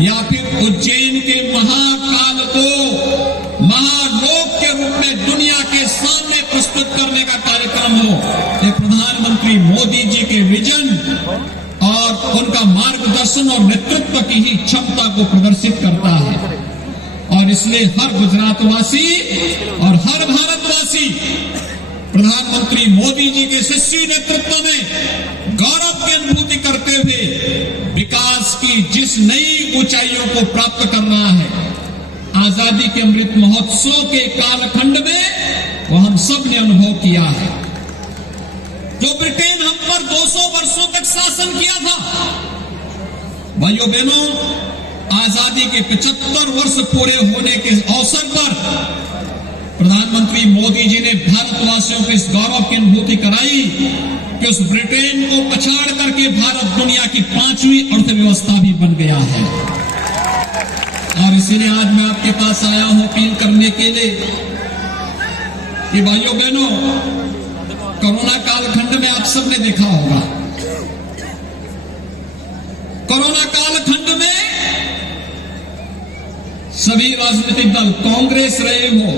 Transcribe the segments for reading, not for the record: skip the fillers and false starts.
या फिर उज्जैन के महाकाल को महालोक के रूप में दुनिया के सामने प्रस्तुत करने का कार्यक्रम हो, ये प्रधानमंत्री मोदी जी के विजन और उनका मार्गदर्शन और नेतृत्व की ही क्षमता को प्रदर्शित करता है। और इसलिए हर गुजरातवासी और हर भारतवासी प्रधानमंत्री मोदी जी के शिष्य नेतृत्व में गौरव की अनुभूति करते हुए विकास की जिस नई ऊंचाइयों को प्राप्त कर रहा है, आजादी के अमृत महोत्सव के कालखंड में वो हम सब ने अनुभव किया है। जो ब्रिटेन हम पर 200 वर्षों तक शासन किया था, भाइयों बहनों, आजादी के 75 वर्ष पूरे होने के अवसर पर प्रधानमंत्री मोदी जी ने भारतवासियों को इस गौरव की अनुभूति कराई कि उस ब्रिटेन को पछाड़ करके भारत दुनिया की 5वीं अर्थव्यवस्था भी बन गया है। और इसीलिए आज मैं आपके पास आया हूं अपील करने के लिए कि भाइयों बहनों, कोरोना कालखंड में आप सबने देखा होगा, कोरोना कालखंड में सभी राजनीतिक दल, कांग्रेस रहे हो,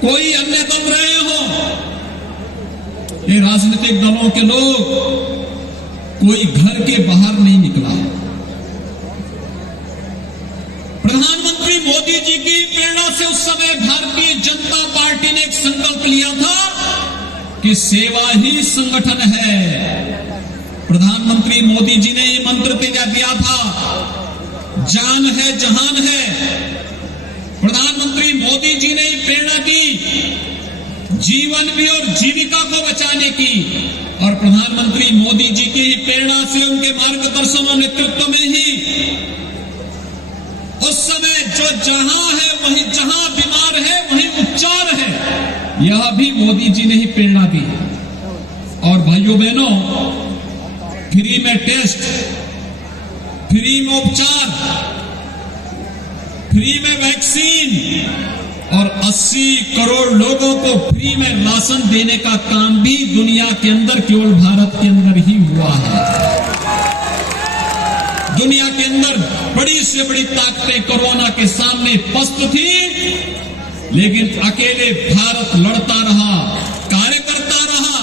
कोई अन्य दल रहे हो, ये राजनीतिक दलों के लोग कोई घर के बाहर नहीं निकला। प्रधानमंत्री मोदी जी की प्रेरणा से उस समय भारतीय जनता पार्टी ने एक संकल्प लिया था कि सेवा ही संगठन है। प्रधानमंत्री मोदी जी ने ये मंत्र दिया था, जान है जहान है। प्रधानमंत्री मोदी जी ने प्रेरणा दी जीवन भी और जीविका को बचाने की, और प्रधानमंत्री मोदी जी की प्रेरणा से, उनके मार्गदर्शन और नेतृत्व में ही उस समय जो जहां है वहीं, जहां बीमार है वहीं उपचार है, यह भी मोदी जी ने ही प्रेरणा दी। और भाइयों बहनों, फ्री में टेस्ट, फ्री में उपचार, फ्री में वैक्सीन और 80 करोड़ लोगों को फ्री में राशन देने का काम भी दुनिया के अंदर, केवल भारत के अंदर ही हुआ है। दुनिया के अंदर बड़ी से बड़ी ताकतें कोरोना के सामने पस्त थी, लेकिन अकेले भारत लड़ता रहा, कार्य करता रहा,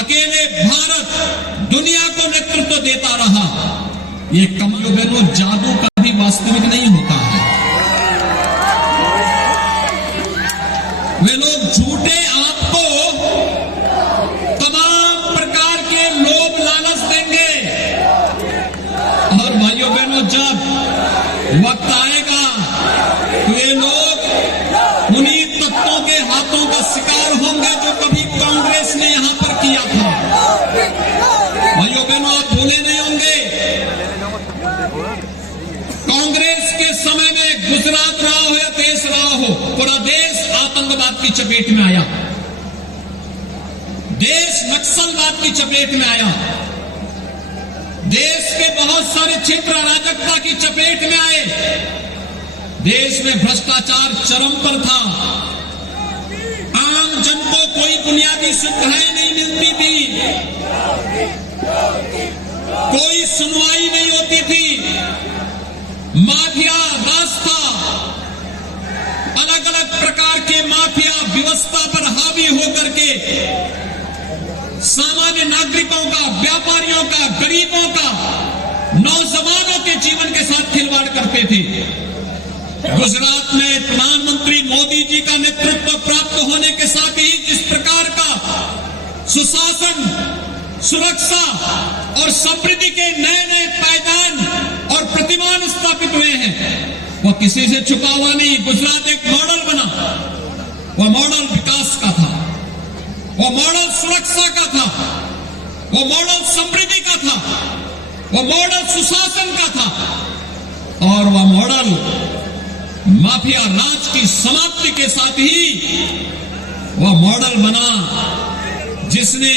अकेले भारत दुनिया को नेतृत्व देता रहा। ये कमाल बहनों, जादू का भी वास्तविक नहीं होता है। वे लोग झूठे आपको तमाम प्रकार के लोभ लालच देंगे, और भाइयों बहनों, जब वक्त आएगा तो ये लोग उन्हीं तत्वों के हाथों का शिकार होंगे जो कभी कांग्रेस ने यहां पर किया था। भाइयों बहनों, आप भूले नहीं होंगे, कांग्रेस के समय में गुजरात रहा हो या देश रहा हो, पूरा देश आतंकवाद की चपेट में आया, देश नक्सलवाद की चपेट में आया, देश के बहुत सारे क्षेत्र अराजकता की चपेट में आए, देश में भ्रष्टाचार चरम पर था, आम जन को कोई बुनियादी सुविधाएं नहीं मिलती थी, कोई सुनवाई नहीं होती थी, माफिया राज था, अलग अलग प्रकार के माफिया व्यवस्था पर हावी होकर के सामान्य नागरिकों का, व्यापारियों का, गरीबों का, नौजवानों के जीवन के साथ खिलवाड़ करते थे। गुजरात में प्रधानमंत्री मोदी जी का नेतृत्व प्राप्त होने के साथ ही जिस प्रकार का सुशासन, सुरक्षा और समृद्धि के नए नए पायदान और प्रतिमान स्थापित हुए हैं, वह किसी से छुपा हुआ नहीं। गुजरात एक मॉडल बना, वह मॉडल विकास का था, वह मॉडल सुरक्षा का था, वह मॉडल समृद्धि का था, वह मॉडल सुशासन का था, और वह मॉडल माफिया राज की समाप्ति के साथ ही वह मॉडल बना जिसने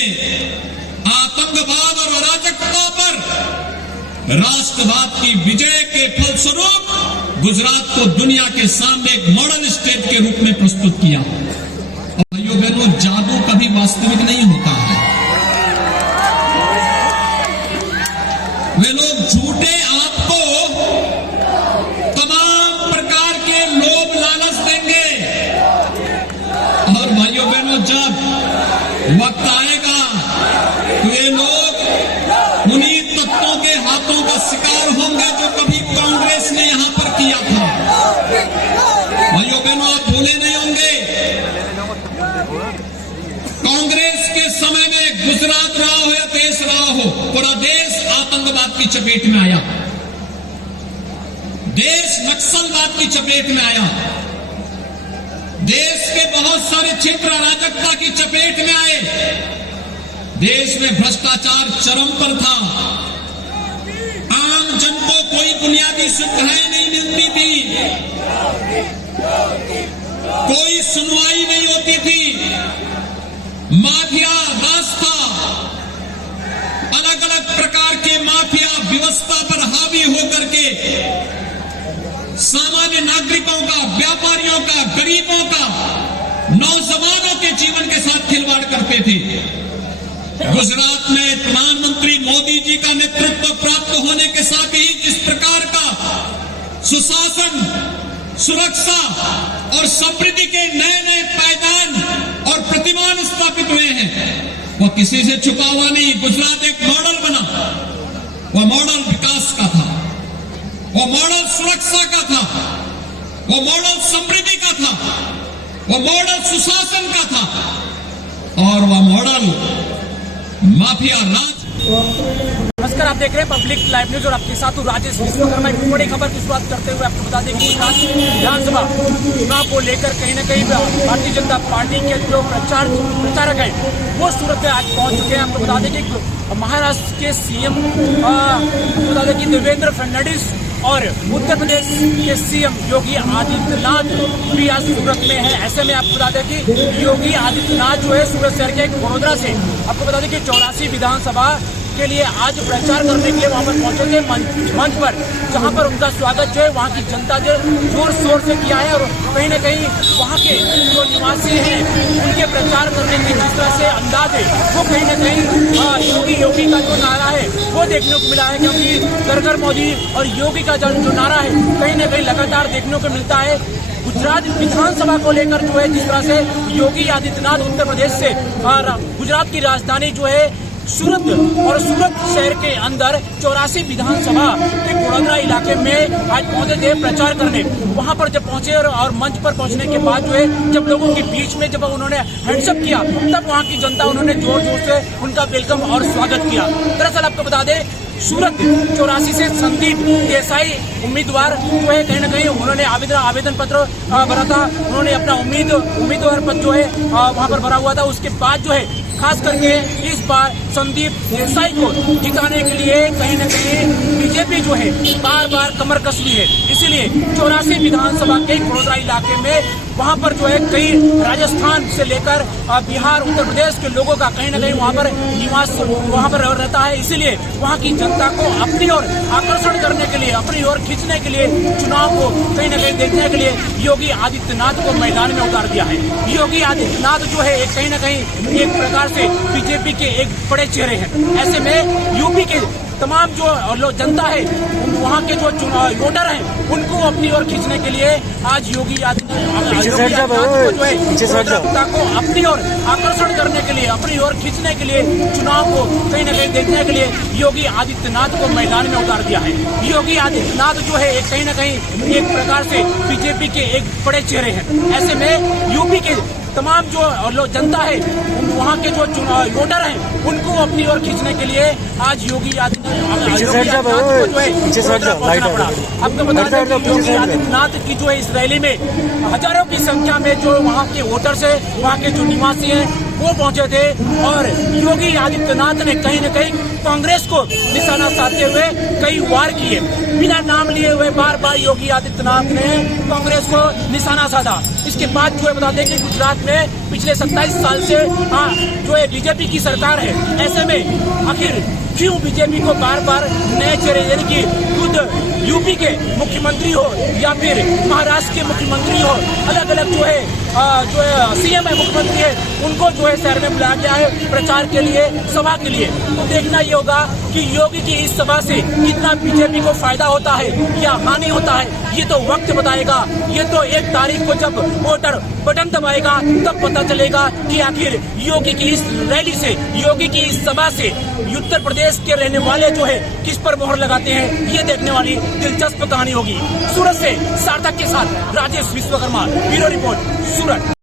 आतंकवाद और अराजकता पर राष्ट्रवाद की विजय के फलस्वरूप गुजरात को दुनिया के सामने एक मॉडल स्टेट के रूप में प्रस्तुत किया। और भाइयों बहनों, जादू कभी वास्तविक नहीं होता है। वे लोग झूठे आपको तमाम प्रकार के लोभ लालच देंगे। और भाइयों बहनों, जब वक्त आएगा तो ये लोग उन्हीं तत्वों के हाथों का शिकार होंगे जो कभी कांग्रेस ने यहां पर किया था। भाइयों बहनों, आप भूले नहीं होंगे, कांग्रेस के समय में गुजरात रहा हो या देश रहा हो, पूरा देश आतंकवाद की चपेट में आया, देश नक्सलवाद की चपेट में आया, देश के बहुत सारे क्षेत्र अराजकता की चपेट में आए, देश में भ्रष्टाचार चरम पर था, आम जन को कोई बुनियादी सुविधाएं नहीं मिलती थी, कोई सुनवाई नहीं होती थी, माफिया राज था, अलग अलग प्रकार के माफिया व्यवस्था पर हावी होकर के सामान्य नागरिकों का, व्यापारियों का, गरीबों का, नौजवानों के जीवन के साथ खिलवाड़ करते थे। गुजरात में प्रधानमंत्री मोदी जी का नेतृत्व प्राप्त होने के साथ ही जिस प्रकार का सुशासन, सुरक्षा और समृद्धि के नए नए पायदान और प्रतिमान स्थापित हुए हैं, वह किसी से छुपा हुआ नहीं। गुजरात एक मॉडल बना, वह मॉडल विकास का था, वह मॉडल सुरक्षा का था, वह मॉडल समृद्धि का था, वह मॉडल सुशासन का था, और वह मॉडल माफिया राज। नमस्कार, आप देख रहे हैं पब्लिक लाइव न्यूज और आपके साथ हूं राजेश विश्वकर्मा। एक बड़ी खबर की शुरुआत करते हुए आपको बता दें कि गुजरात विधानसभा चुनाव को लेकर कहीं न कहीं भारतीय जनता पार्टी के जो प्रचारक हैं वो सूरत में आज पहुंच चुके हैं। आपको बता दें कि महाराष्ट्र के सीएम बता दें कि देवेंद्र फडणवीस और उत्तर प्रदेश के सीएम योगी आदित्यनाथ भी आज सूरत में है। ऐसे में आपको बता दें कि योगी आदित्यनाथ जो है सूरत शहर के वडोदरा से आपको बता दें कि 84 विधानसभा के लिए आज प्रचार करने के लिए वहां पर पहुंचे थे मंच पर, जहां पर उनका स्वागत जो है वहां की जनता जो जोर शोर से किया है। और कहीं न कहीं वहां के जो निवासी हैं उनके प्रचार करने की जिस तरह से अंदाज है वो कहीं न कहीं योगी का जो नारा है वो देखने को मिला है, क्योंकि घर घर मोदी और योगी का जो नारा है कहीं न कहीं लगातार देखने को मिलता है। गुजरात विधानसभा को लेकर जो है जिस तरह से योगी आदित्यनाथ उत्तर प्रदेश से गुजरात की राजधानी जो है सूरत और सूरत शहर के अंदर 84 विधानसभा के वडोदरा इलाके में आज पहुंचे थे प्रचार करने। वहां पर जब पहुंचे और मंच पर पहुंचने के बाद जो है जब लोगों के बीच में जब उन्होंने हैंडशेक किया तब वहां की जनता उन्होंने जोर जोर से उनका वेलकम और स्वागत किया। दरअसल आपको बता दें सूरत 84 से संदीप देसाई उम्मीदवार जो है कहीं न कहीं उन्होंने आवेदन पत्र भरा था, उन्होंने अपना उम्मीदवार पत्र जो है वहां पर भरा हुआ था। उसके बाद जो है खास करके इस बार संदीप देसाई को जिताने के लिए कहीं न कहीं बीजेपी जो है बार बार कमर कस रही है। इसीलिए 84 विधानसभा के वडोदरा इलाके में वहां पर जो है कई राजस्थान से लेकर बिहार, उत्तर प्रदेश के लोगों का कहीं न कहीं वहां पर निवास वहां पर रहता है। इसीलिए वहां की जनता को अपनी ओर आकर्षण करने के लिए, अपनी ओर खींचने के लिए, चुनाव को कहीं न कहीं देखने के लिए योगी आदित्यनाथ को मैदान में उतार दिया है। योगी आदित्यनाथ जो है कहीं न कहीं एक प्रकार से बीजेपी के एक बड़े चेहरे हैं। ऐसे में यूपी के तमाम जो जनता है वहाँ के जो वोटर हैं उनको अपनी ओर खींचने के लिए आज योगी आदित्यनाथ जो है जनता को अपनी ओर आकर्षण करने के लिए, अपनी ओर खींचने के लिए, चुनाव को कहीं न कहीं देखने के लिए योगी आदित्यनाथ को मैदान में उतार दिया है। योगी आदित्यनाथ जो है कहीं न कहीं एक प्रकार से बीजेपी के एक बड़े चेहरे हैं। ऐसे में यूपी के तमाम जो जनता है वहाँ के जो वोटर हैं उनको अपनी ओर खींचने के लिए आज योगी आदित्यनाथ को जो है पहुंचना पड़ा। आपको बता दें कि योगी आदित्यनाथ की जो है इस रैली में हजारों की संख्या में जो वहाँ के वोटर्स है, वहाँ के जो निवासी हैं वो पहुंचे थे। और योगी आदित्यनाथ ने कहीं न कहीं कांग्रेस को निशाना साधते हुए कई वार किए, बिना नाम लिए हुए बार बार योगी आदित्यनाथ ने कांग्रेस को निशाना साधा। इसके बाद जो है बता दें कि गुजरात में पिछले 27 साल से जो है बीजेपी की सरकार है। ऐसे में आखिर क्यों बीजेपी को बार बार नए चेहरे, यानी कि खुद यूपी के मुख्यमंत्री हो या फिर महाराष्ट्र के मुख्यमंत्री हो, अलग अलग जो है जो है सीएम है, मुख्यमंत्री है, उनको जो है शहर में बुलाया गया है प्रचार के लिए, सभा के लिए। तो देखना ये होगा कि योगी की इस सभा से कितना बीजेपी को फायदा होता है या हानि होता है, ये तो वक्त बताएगा। ये तो 1 तारीख को जब वोटर बटन दबाएगा तब पता चलेगा कि आखिर योगी की इस रैली से, योगी की इस सभा से उत्तर प्रदेश के रहने वाले जो है किस पर मोहर लगाते हैं, ये देखने वाली दिलचस्प कहानी होगी। सूरत से सार्थक के साथ राजेश विश्वकर्मा, ब्यूरो रिपोर्ट, सूरत।